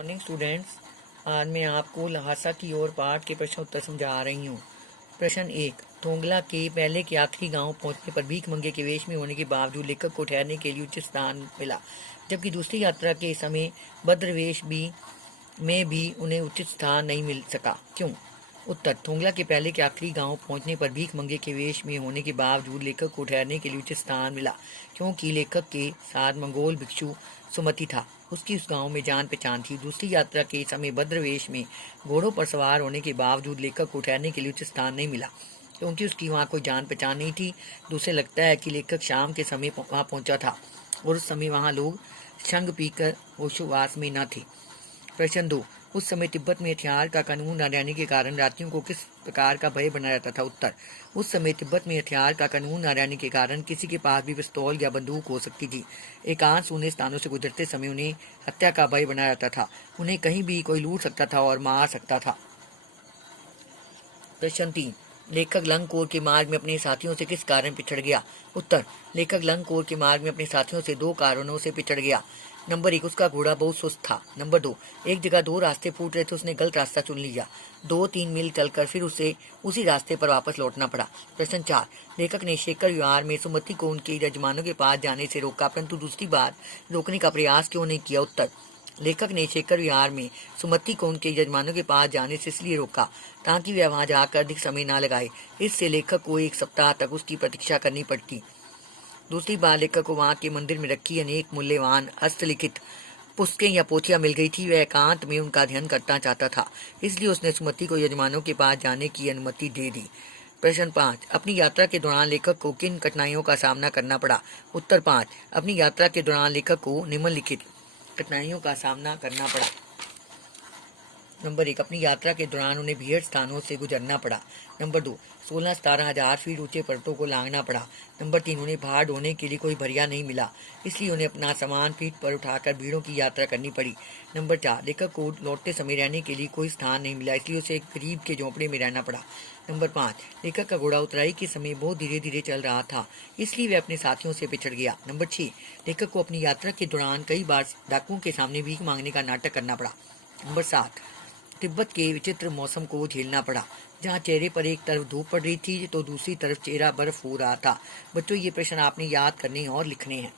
Morning students, आज मैं आपको लहासा की ओर पाठ के प्रश्न उत्तर समझा रही हूँ। प्रश्न 1। थोंगला के पहले के आखिरी गांव पहुंचने पर भीख मंगे के वेश में होने के बावजूद लेखक को ठहरने के लिए उचित स्थान मिला, जबकि दूसरी यात्रा के समय भद्रवेश में भी उन्हें उचित स्थान नहीं मिल सका। क्यों? उत्तर। थोंगला के पहले के आखिरी गांव पहुंचने पर भीख मंगे के वेश में होने के बावजूद लेखक को ठहरने के लिए उचित स्थान मिला, क्योंकि लेखक के साथ मंगोल भिक्षु सुमति था। उसकी उस गांव में जान पहचान थी। दूसरी यात्रा के समय भद्रवेश में घोड़ों पर सवार होने के बावजूद लेखक को ठहरने के लिए उचित स्थान नहीं मिला, क्योंकि उसकी वहाँ कोई जान पहचान नहीं थी। दूसरे लगता है कि लेखक शाम के समय वहाँ पहुंचा था और उस समय वहाँ लोग शंख पीकर होशोवास में न थे। प्रश्न 2। उस समय तिब्बत में हथियार का कानून न रहने के कारण रात्रियों को किस प्रकार का भय बना रहता था? उत्तर। उस समय तिब्बत में हथियार का कानून न रहने के कारण किसी के पास भी पिस्तौल या बंदूक हो सकती थी। एकांत सूने स्थानों से गुजरते समय उन्हें हत्या का भय बना रहता था। उन्हें कहीं भी कोई लूट सकता था और मार सकता था। प्रश्न 3। लेखक लंगकोर के मार्ग में अपने साथियों से किस कारण पिछड़ गया? उत्तर। लेखक लंगकोर के मार्ग में अपने साथियों से 2 कारणों से पिछड़ गया। नंबर 1, उसका घोड़ा बहुत सुस्त था। नंबर 2, एक जगह 2 रास्ते फूट रहे थे, उसने गलत रास्ता चुन लिया। 2-3 मील चलकर फिर उसे उसी रास्ते पर वापस लौटना पड़ा। प्रश्न 4। लेखक ने शेखर विहार में सुमति को उनके यजमानों के पास जाने से रोका, परंतु दूसरी बार रोकने का प्रयास क्यों नहीं किया? उत्तर। लेखक ने शेखर विहार में सुमति को उनके यजमानों के पास जाने से इसलिए रोका ताकि वह वहां जाकर अधिक समय न लगाए। इससे लेखक को 1 सप्ताह तक उसकी प्रतीक्षा करनी पड़ती। दूसरी बार लेखक को वहां के मंदिर में रखी अनेक मूल्यवान हस्तलिखित पुस्तकें या पोथियां मिल गई थी। वह एकांत में उनका अध्ययन करना चाहता था, इसलिए उसने सुमति को यजमानों के पास जाने की अनुमति दे दी। प्रश्न 5। अपनी यात्रा के दौरान लेखक को किन कठिनाइयों का सामना करना पड़ा? उत्तर। 5। अपनी यात्रा के दौरान लेखक को निम्नलिखित कठिनाइयों का सामना करना पड़ा। नंबर 1, अपनी यात्रा के दौरान उन्हें भीड़ स्थानों से गुजरना पड़ा। नंबर 2, 16-17 हजार फीट ऊंचे पर्वतों को लांघना पड़ा। नंबर 3, उन्हें भार ढोने के लिए कोई भरिया नहीं मिला, इसलिए उन्हें अपना सामान पीठ पर उठाकर भीड़ों की यात्रा करनी पड़ी। नंबर 4, लेखक को लौटते समय रहने के लिए कोई स्थान नहीं मिला, इसलिए उसे एक गरीब के झोंपड़े में रहना पड़ा। नंबर 5, लेखक का घोड़ा उतराई के समय बहुत धीरे धीरे चल रहा था, इसलिए वह अपने साथियों से पिछड़ गया। नंबर 6, लेखक को अपनी यात्रा के दौरान कई बार डाकुओं के सामने भीख मांगने का नाटक करना पड़ा। नंबर 7, तिब्बत के विचित्र मौसम को झेलना पड़ा, जहाँ चेहरे पर एक तरफ धूप पड़ रही थी तो दूसरी तरफ चेहरा बर्फ हो रहा था। बच्चों, ये प्रश्न आपने याद करने और लिखने हैं।